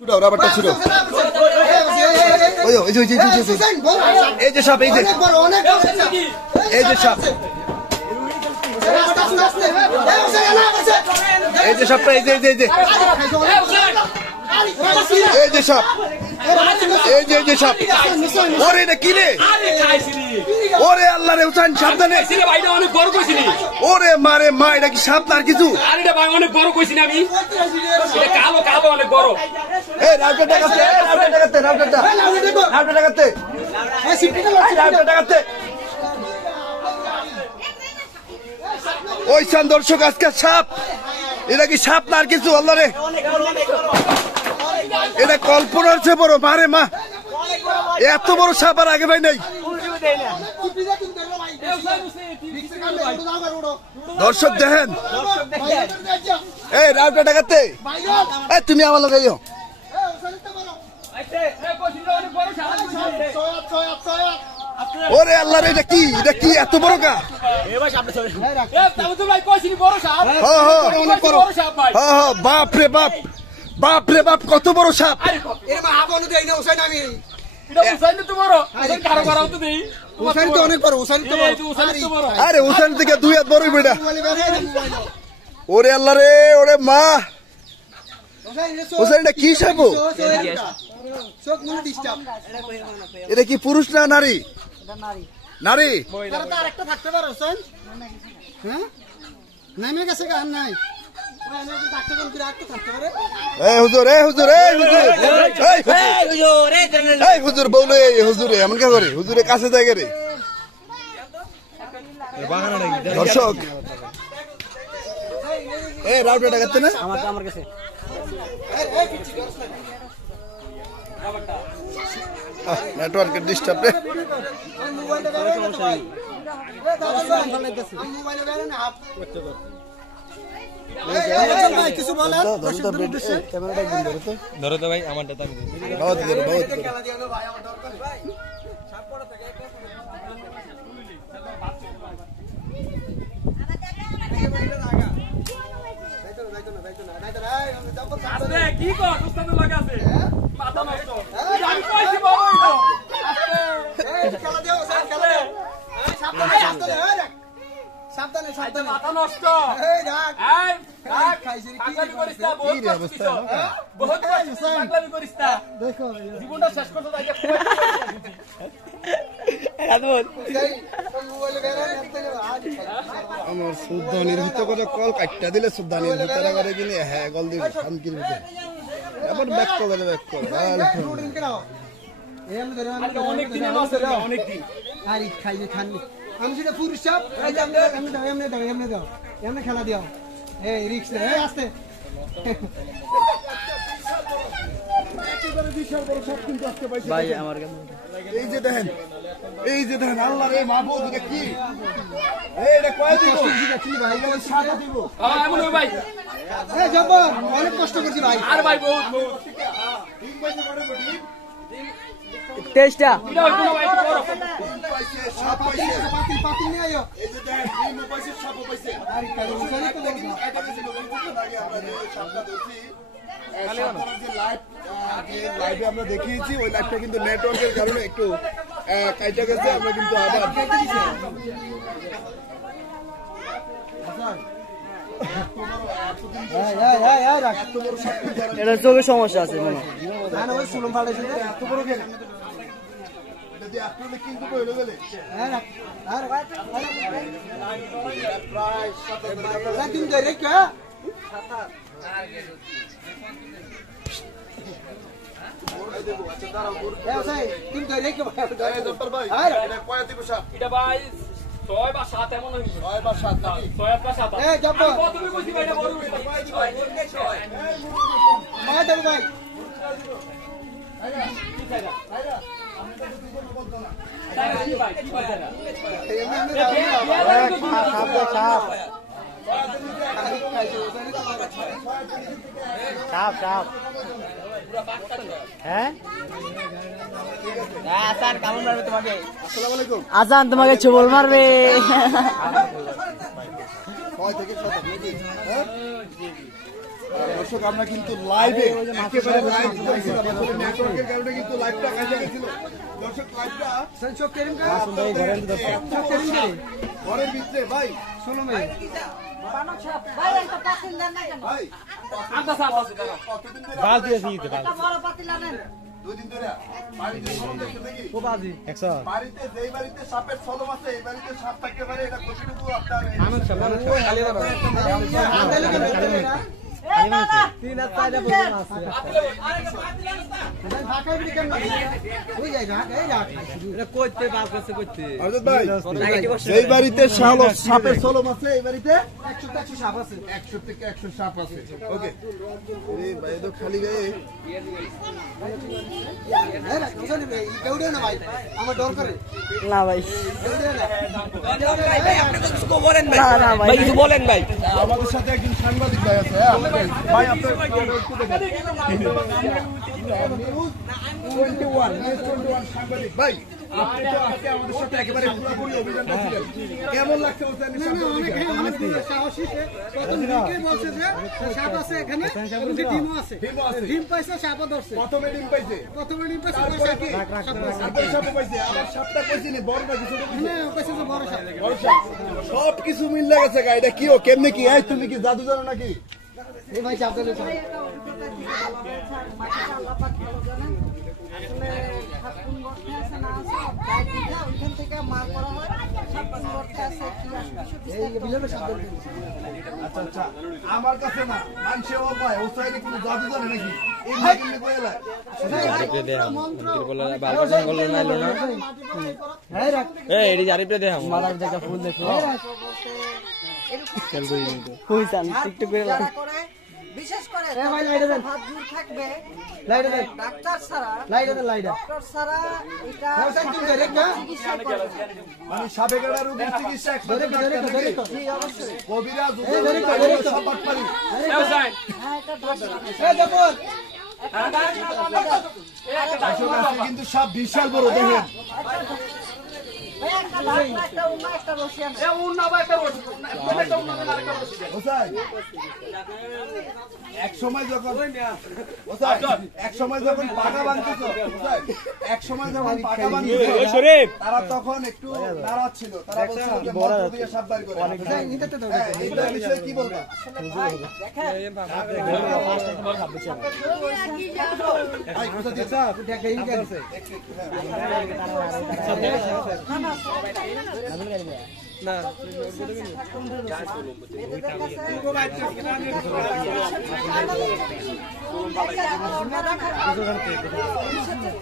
ছুটাও রাবারটা ছুটাও। ওই ওই ওই এই যে সাপ, এই যে এই যে সাপ, এই যে সাপটা, এই যে এই যে এই যে এই যে সাপ, এই যে এই যে সাপ। ওরে এটা কি রে? ওরে আল্লাহ রে, হুসাইন সাবধানে। ওরে মারে মা, এটা কি সাপ না আর কিছু? অনেক বড় কইছি আমি, কালো কালো অনেক বড়। এই রাউটা টাকাতে, রাউটা টাকাতে, রাউটা টাকাতে, রাউটা টাকাতে। ওই সান দর্শক, আজকে সাপ, এটা কি সাপ না আর কিছু? আল্লাহ রে, এটা কল্পনার চেয়ে বড়। মারে মা, এত বড় সাপ আর আগে ভাই নাই। দর্শক দেখেন, এই রাউটা টাকাতে, তুমি আমার লোক আইও। ওরে আল্লাহ রে, এটা কি? এটা কি এত বড় গা? বাপ রে বাপ, বাপ রে বাপ, কত বড় সাপ! আরে উসান থেকে 2 হাত বড় বেটা। ওরে আল্লাহ রে, ওরে মা, হোসেন এটা কি সাপ? এটা কি পুরুষ না নারী? নারী। হুজুর, এই হুজুর, এই হুজুর, এই হুজুর বউলে, হুজুরে এমন কে করে? হুজুরে কাছে যায় রে। দর্শক, এই রাউটা টাকাতে না আমার কাছে। নেটওয়ার্কের ডিস্টার্ব রে। ধরো তো ভাই, আমারটা কি কর লাগাছে মাথা নষ্ট। আমি কইছি বড় হইলো খেলা দিও, খেলা দিও, সাবধানে সাবধানে, সাবধানে সাবধানে, মাথা নষ্ট। এই রাখ, এই রাখ, পাগলামি করিস না, বহুত কষ্ট, বহুত কষ্ট, পাগলামি করিস না। দেখো জীবনটা শেষ করতে যাই। আমার সুদানির ভিতরে কত কল কাটটা দিলে, সুদানির ভিতরে করে কিনে হ্যাঁ গল দিবে শান্তির ভিতরে। এবার ব্যাক করে ব্যাক করে অনেক দিন অনেক দিন আরে খাইলে খাননি। আমি সেটা পুরুষ সাপ, এমনি দাও, এমনি দাও, এমনি খেলা দিও। এই রিক্স, এই আস্তে। ভাই আমার এই যে দেখেন, এই যে দেখেন, আল্লাহ রে মাহবুব, এটা কি? এটা কয় দিব কি ভাই? এটা সাদা দিব এমন ভাই। এই জব্বর, অনেক কষ্ট করছি ভাই। আর ভাই বহুত বহুত টেস্টটা এটা হইতো ভাই, একটু বড় পাইছে, সাপ পাইছে, পাতিল পাতিল নিয়ে আইও। এই যে দেখেন, এই মোবাইলে সাপ পাইছে। আরে কালো মুসারি তো এটা কিন্তু আগে আমরা যে সাপটা ধরছি, লাইভে আমরা দেখিয়েছি, ওই লাইভটা কিন্তু নেটওয়ার্কের কারণে একটু কাইটা গেছে। আমরা কিন্তু আবার এটা চোখের সমস্যা আছে মনে হয়। এত বড় গেল যদি আপনি কিন্তু বইলে গেলে প্রায় 7 দিন ধরে কে এটা ভাই 6 বা 7 এমন হইছে। 6 বা 7 নাকি? 6 বা 7। এই জব্বর কত কই কইছি ভাই, এটা বড় হইছে। মা দেব ভাই। কি চাইরা? চাইরা কি ভাই, কি ভাই চাইরা? সাপ সাপ হ্যাঁ আসান কেমন মারবে তোমাকে? আসসালামু আলাইকুম। আসান তোমাকে ছবল মারবে। 6 থেকে 7 নাকি? হ্যাঁ দর্শক আমরা কিন্তু লাইভে একেবারে লাইভ করছিলাম, আসলে নেটওয়ার্কের কারণে কিন্তু লাইভটা কাজে গেছিল। দর্শক লাইভটা চোখ কেরিম কা ঘরের ভিতরে ভাই শোনো ভাই ভাই একটা পাতিল দেন না কেন? ভাই আন্দা সাপ আছে দাদা। কতদিন ধরে বাল দিয়েছি দিতে একটা বড় পাতিল আনেন। 2 দিন ধরে বাড়িতে সব দেখছেন নাকি? ও বাজি 100 বাড়িতে যেই বাড়িতে সাপের ছলম আছে এই বাড়িতে সাপ থাকতে পারে, এটা কতটুকু আপনার এই না না তিন আর চারটা বলতে আছে আরেকটা পাতিল আনস না। ঢাকায় বিড়ি কেন ওই যাই না এই রাখ এটা কইতে বাল করতে কইতে অর্থাৎ ভাই যেই বাড়িতে সাপের ছলম আছে এই বাড়িতে 100 সাপ আছে 100 থেকে 100 সাপ আছে। ওকে এই ভাই তো খালি গায়ে এই রাখ বুঝলি ভাই কেউডে না ভাই আমার ডর করে না ভাই কেউডে না ভাই কিছু বলেন ভাই। আমাদের সাথে একজন সাংবাদিক ভাই আছে। হ্যাঁ ভাই আপনার একটু দেখেন নিউজ 21 সাংবাদিক ভাই, আপনি তো আজকে আমাদের সাথে একেবারে পুরোপুরি অভিযানটা ছিলেন, কেমন লাগছে বলতে? না না অনেক সাহসী সে প্রথম দিকে বলছে যে সাপ আছে এখানে এবং ডিমও আছে ডিম পাইছে সাপও ধরছে প্রথমে ডিম পাইছে, প্রথমে ডিম পাইছে তারপরে কি তারপরে সাপ পাইছে, আবার সাপটা পাইছে না বড় না কিছু না পাইছে যে বড় সাপ বড় সাপ, সব কিছু মিলে গেছে গা। এটা কি ও কেমনে কি? এই তুমি কি জাদু জানো নাকি? এই ভাই চাপ দেন ভাই এটা অভিজ্ঞতা থেকে বলা হয়েছে আর মাটিটা আল্লাহ পাক ভালো জানেন। আসলে সাতগুণ গর্তে আছে না আছে গায়ে দিঘা ওইখান থেকে মার করা হয়। সাতগুণ গর্তে আছে কি আসবে এই বিলের সাপ দেন আচ্ছা আচ্ছা, আমার কাছে না মানুষে ও ভাই ও সাইডে কোনো জাদু জানে নাকি? এই ভাই কি কইলা মন্ত্র বাল করতে বললো না এলো না এই রাখ এই এডি জারিপে দে হাম মালার জায়গা ফুল দেখো চল কই নি কই চান টিকটক করে যারা করে বিশেষ করে এ ভাই লাইট দেন হাত জোর থাকবে লাইট দেন ডাক্তার ছাড়া লাইট দেন লাইট ডক্টর ছাড়া এটা ব্যবস্থা কি করে না চিকিৎসা করে না। মানে সাপে কাটা রোগীর চিকিৎসা একসাথে ধরে ডাক্তার নাকি? জি অবশ্যই কবিরাজ এই ধরে কর, ধরে কর। সব পারি। ব্যবসায় হ্যাঁ এটা দরকার এই দেখুন আসলে আজকে কিন্তু সাপ বিশাল বড় দেখেন। একটা লাখ একটা উমা একটা রশিয়ান এ উন্না বা একটা রশি একটা উন্না না আরেকটা রশি দেন। ওসাই এক সময় যখন ওসাই এক সময় যখন পাকা বাঁধতেছো ওসাই এক সময় যখন পাকা বাঁধতেছো শরীফ তারা তখন একটু নারাজ ছিল, তারা বলছিল যে মন্ত্র দিয়ে সাপ বের করে। যাই নিতে তো হ্যাঁ, এইটার বিষয়ে কি বলবা? ভাই, কোথা দিয়ে? দেখে এই গেল না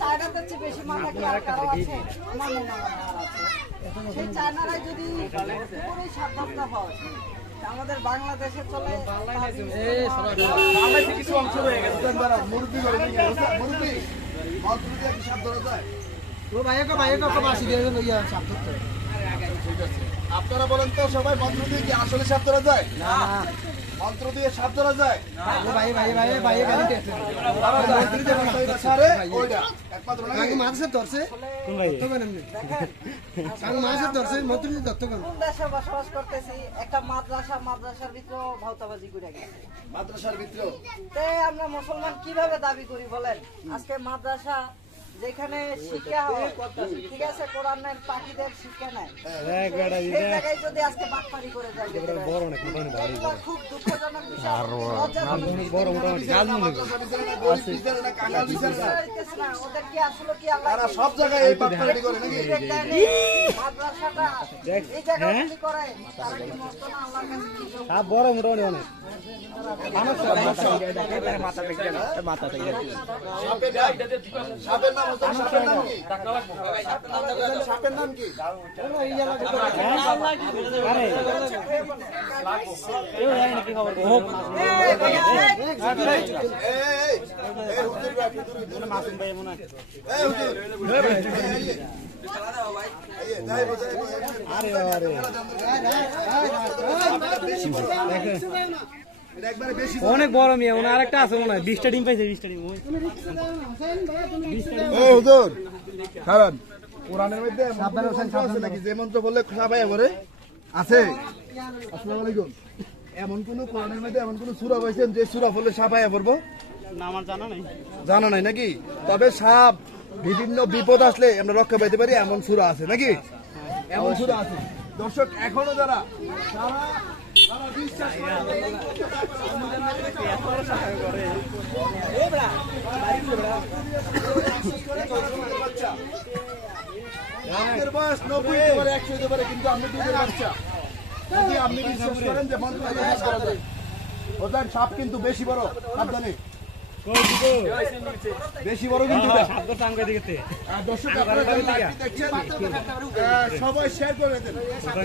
চায়নাদের চেয়ে বেশি মাথা কি আর কারো আছে? আমার মনে হয় না আর আছে। সেই চায়নারাই যদি পুরোপুরি সাবধান হয় আমাদের বাংলাদেশে চলে বাংলাদেশে কিছু অংশ রয়ে গেছে। মুরব্বি করে নিয়ে গেল। ওস্তাদ, মুরব্বি, মন্ত্র দিয়ে কি সাপ ধরা যায়? ও ভাইকে বাসি দিয়ে লইয়া সাপ ধরতে ঠিক আছে। আপনারা বলেন তো সবাই মন্ত্র দিয়ে কি আসলে সাপ ধরা যায়? না মন্ত্র দিয়ে সাপ ধরা যায়? ভাই গালি দিতে মন্ত্রী যে বাসায় বাসারে, ওইটা একমাত্র নাকি? আগে মাছ ধরছে কোন ভাই তো কেন আগে মাছ ধরছে মন্ত্রী ধরতে কেন কোন দেশে বসবাস করতেছি একটা মাদ্রাসার ভিতরে ভাওতাবাজি করে গেছে। মাদ্রাসার ভিতরেও তে আমরা মুসলমান কিভাবে দাবি করি বলেন? আজকে মাদ্রাসা যেখানে শিক্ষা হয় ঠিক আছে কোরআনের পাখিদের শিক্ষা নেয় এক বেড়া সেই জায়গায় যদি আজকে বাটপারি করে যায় বড় অনেক মোটামুটি ভারী এগুলো খুব দুঃখজনক বিষয় লজ্জাজনক বিষয়। বড় মোটামুটি গাছ মনে মাদ্রাসা বিচারে না, গরিব বিচারে না, কাঙ্গাল বিচারে না। হইতেছে না, ওদের কি আসলে কি আল্লাহ তারা সব জায়গায় এই পাটপাড়ি করে নাকি? মাদ্রাসাটা এই জায়গায় যদি করে তারা কি মস্ত না আল্লাহর কাছে কি জবাব? সাপ বড় মোটামুটি অনেক মাথা থেকে সাপের নাম? সাপের নাম হচ্ছে সাপের নাম কি? সাপের নাম কি? কি খবর এই, হুজুর ভাই, হুজুর, মাসুম ভাই মনে হয় এই হুজুর, যাইবো। আরে আরে এটা একবারে বেশি। অনেক বড় মেয়ে ওনার আরেকটা আছে মনে হয় 20টা ডিম পাইছে 20টা ডিম ও হুজুর, কারণ কোরআনের মধ্যে মন্ত্র আছে নাকি? যে মন্ত্র বললে সবাই করে আছে। আসসালামু আলাইকুম। এমন কোন কোরআনের মধ্যে এমন কোন সূরা পাইছেন যে সূরা পড়লে সাপ আয়া পড়বো? না আমার জানা নাই। জানা নাই নাকি? তবে সাপ বিভিন্ন বিপদ আসলে আমরা রক্ষা পাইতে পারি এমন সূরা আছে নাকি? এমন সূরা আছে। দর্শক এখনো যারা বিশ্বাস করে আপনার বয়স 90 হতে পারে 100 হতে পারে, কিন্তু আপনি দুধের বাচ্চা। যদি আপনি বিশ্বাস করেন যে মন্ত্র বিশ্বাস করা যায়, ওদের সাপ কিন্তু বেশি বড়, সাবধানে বেশি বড় কিন্তু দর্শক আপনারা দেখছেন, সবাই শেয়ার করে দেন,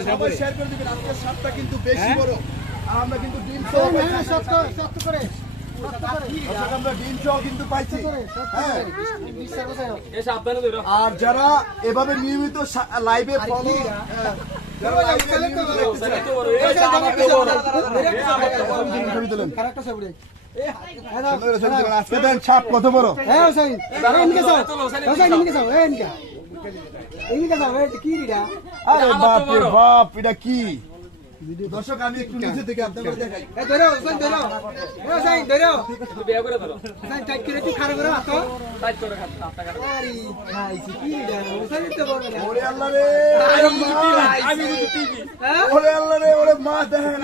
সবাই শেয়ার করে দিবেন। আজকের সাপটা কিন্তু বেশি বড়, আর আমরা কিন্তু ডিম সহ আমরা ডিম সহ কিন্তু পাইছি। হ্যাঁ, আর যারা এভাবে নিয়মিত লাইভে ফলো আজকে দেন সাপ কত বড়? আরে বাপ রে বাপ, এটা কি? দর্শক আমি একটু নিচে থেকে আপনাদের দেখাই। ওরে আল্লাহ রে, ওরে আল্লাহ রে, ওরে মা দেখেন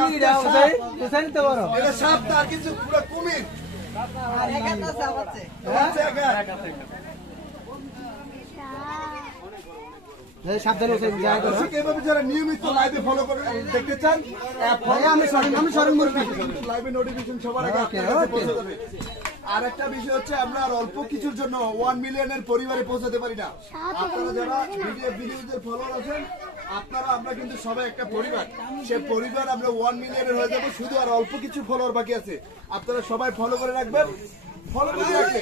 এটা সাপ, তার কিছু পুরো কুমির। যারা নিয়মিত লাইভে ফলো করে দেখতে চান, লাইভে নোটিফিকেশন সবার আগে পৌঁছে যাবে। আর একটা বিষয় হচ্ছে, আমরা আর অল্প কিছুর জন্য 1 মিলিয়নের পরিবারে পৌঁছাতে পারি না। আপনারা যারা ভিডিওদের ফলোয়ার আছেন, আপনারা আমরা কিন্তু সবাই একটা পরিবার, সে পরিবার আমরা 1 মিলিয়নের হয়ে যাবো। শুধু আর অল্প কিছু ফলোয়ার বাকি আছে, আপনারা সবাই ফলো করে রাখবেন। ফলো করে রাখলে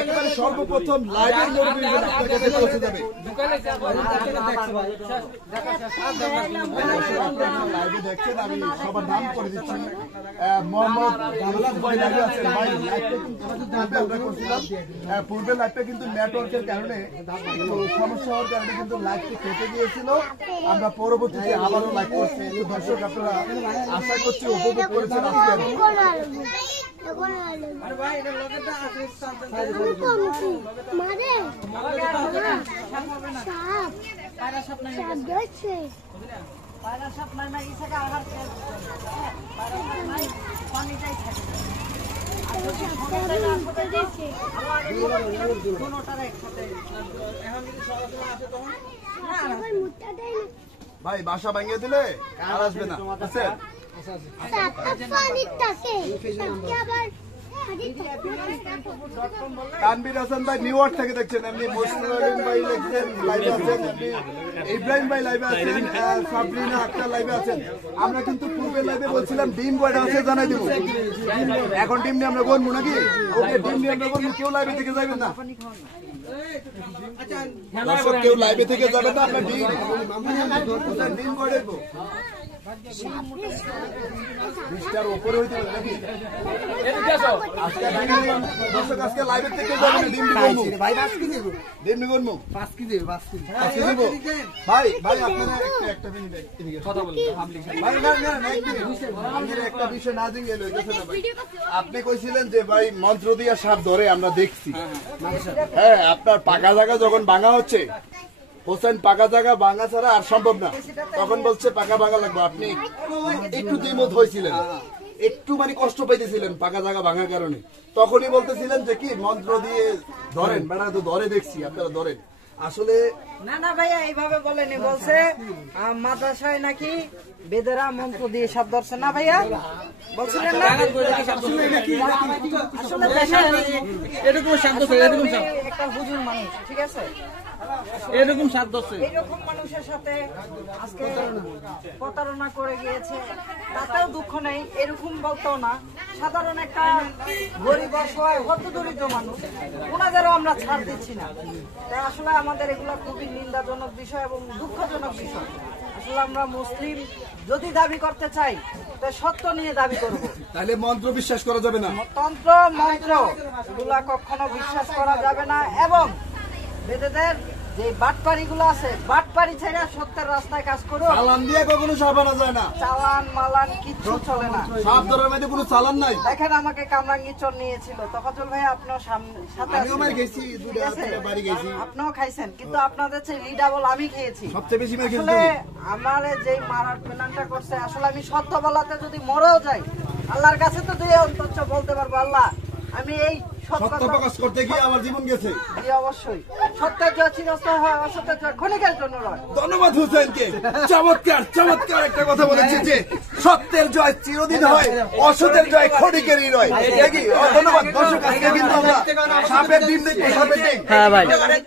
একেবারে সর্বপ্রথম লাইভের নোটিফিকেশন আপনার কাছে পৌঁছে যাবে। লাইভে দেখছেন, আমি সবার নাম করে দিচ্ছি। মোহাম্মদ জালাল ভাই লাইভে আছেন। ভাই লাইভটা কিন্তু আমরা করছিলাম, পূর্বের লাইভটা কিন্তু নেটওয়ার্কের কারণে সমস্যা হওয়ার কারণে কিন্তু লাইভটা কেটে গিয়েছিল। আমরা পরবর্তীতে আবারও লাইভ করছি। দর্শক আপনারা আশা করছি উপভোগ করেছেন। ভাই বাসা ভাঙিয়ে দিলে আর আসবে না, বুঝছেন? তানভীর হাসান ভাই নিউ ইয়র্ক থেকে দেখছেন, এমনি মোশাররফ ভাই দেখছেন লাইভে আছেন, এমনি ইব্রাহিম ভাই লাইভে আছেন, সাবরিনা আক্তার লাইভে আছেন। আমরা কিন্তু পূর্বের লাইভে বলছিলাম ডিম কয়টা আছে জানাই দিব, এখন ডিম নিয়ে আমরা বলবো নাকি? ওকে, ডিম নিয়ে আমরা বলবো, কেউ লাইভে থেকে যাবেন না, দর্শক কেউ লাইভে থেকে যাবেন না। আপনার ডিম ডিম কয়টা দেবো? 20টার উপরে হইতে হবে নাকি? দর্শক আজকে লাইভের থেকে যাবেন, ডিম ডিম করবো, 5 কেজি ভাই। ভাই আপনারা একটা মিনিট কথা বলুন ভাই। না একটা বিষয় না দিয়ে গেল, আপনি কইছিলেন যে ভাই মন্ত্র দিয়া সাপ ধরে, আমরা দেখছি। হ্যাঁ, আপনার পাকা জায়গা যখন ভাঙা হচ্ছে, হোসেন পাকা জায়গা ভাঙা ছাড়া আর সম্ভব না, তখন বলছে পাকা ভাঙা লাগবে। আপনি একটু দ্বিমত হয়েছিলেন, একটু মানে কষ্ট পাইতেছিলেন পাকা জায়গা ভাঙার কারণে, তখনই বলতেছিলেন যে কি মন্ত্র দিয়ে ধরেন, বেড়া তো ধরে দেখছি, আপনারা ধরেন। আসলে না ভাইয়া এইভাবে বলেনি, বলছে মাদ্রাসায় নাকি বেদেরা মন্ত্র দিয়ে সাপ ধরছে না ভাইয়া, বলছিলেন না? একটা হুজুর মানুষ, ঠিক আছে, এরকম সাপ ধরছে, এরকম মানুষের সাথে আজকে প্রতারণা করে গিয়েছে, তাতেও দুঃখ নেই, এরকম বলতো না। সাধারণ একটা গরিব অসহায় হত দরিদ্র মানুষ, ওনাদেরও আমরা ছাড় দিচ্ছি না। তাই আসলে আমাদের এগুলো খুবই নিন্দাজনক বিষয় এবং দুঃখজনক বিষয়। আসলে আমরা মুসলিম যদি দাবি করতে চাই, তাই সত্য নিয়ে দাবি করব। তাহলে মন্ত্র বিশ্বাস করা যাবে না, তন্ত্র মন্ত্র এগুলা কখনো বিশ্বাস করা যাবে না। এবং বেদেদের যে বাটপাড়ি গুলো আছে, বাটপাড়ি ছেড়ে সত্যের রাস্তায় কাজ করো। চালান দিয়ে কখনো সাপ আনা যায় না। চালান মালান কিচ্ছু চলে না। সাপ ধরার মধ্যে কোনো চালান নাই। দেখেন আমাকে কামরাঙ্গি চোর নিয়েছিল, তফাজুল ভাই আপনার সাথে আমিও মার গেছি, দুইটা তিনটা বাড়ি গেছি। আপনিও খাইছেন, কিন্তু আপনাদের চেয়ে লিডাবল আমি খেয়েছি। সবচেয়ে বেশি মেরে আসলে আমার যে মারার প্ল্যানটা করছে, আসলে আমি সত্য বলাতে যদি মরেও যাই, আল্লাহর কাছে তো দুই অন্তচ্ছ বলতে পারবো, আল্লাহ আমি এই সত্য প্রকাশ করতে গিয়ে আমার জীবন গেছে। জি অবশ্যই, সত্যের জয় চিরস্থায়ী হয়, অসত্যের জয় ক্ষণিকের জন্য নয়। ধন্যবাদ হুসেনকে, চমৎকার চমৎকার একটা কথা বলেছে যে সত্যের জয় চিরদিন হয়, অসত্যের জয় ক্ষণিকেরই নয়। ধন্যবাদ দর্শক, আজকে কিন্তু আমরা সাপের ডিম দেখবো, সাপের ডিম। হ্যাঁ ভাই।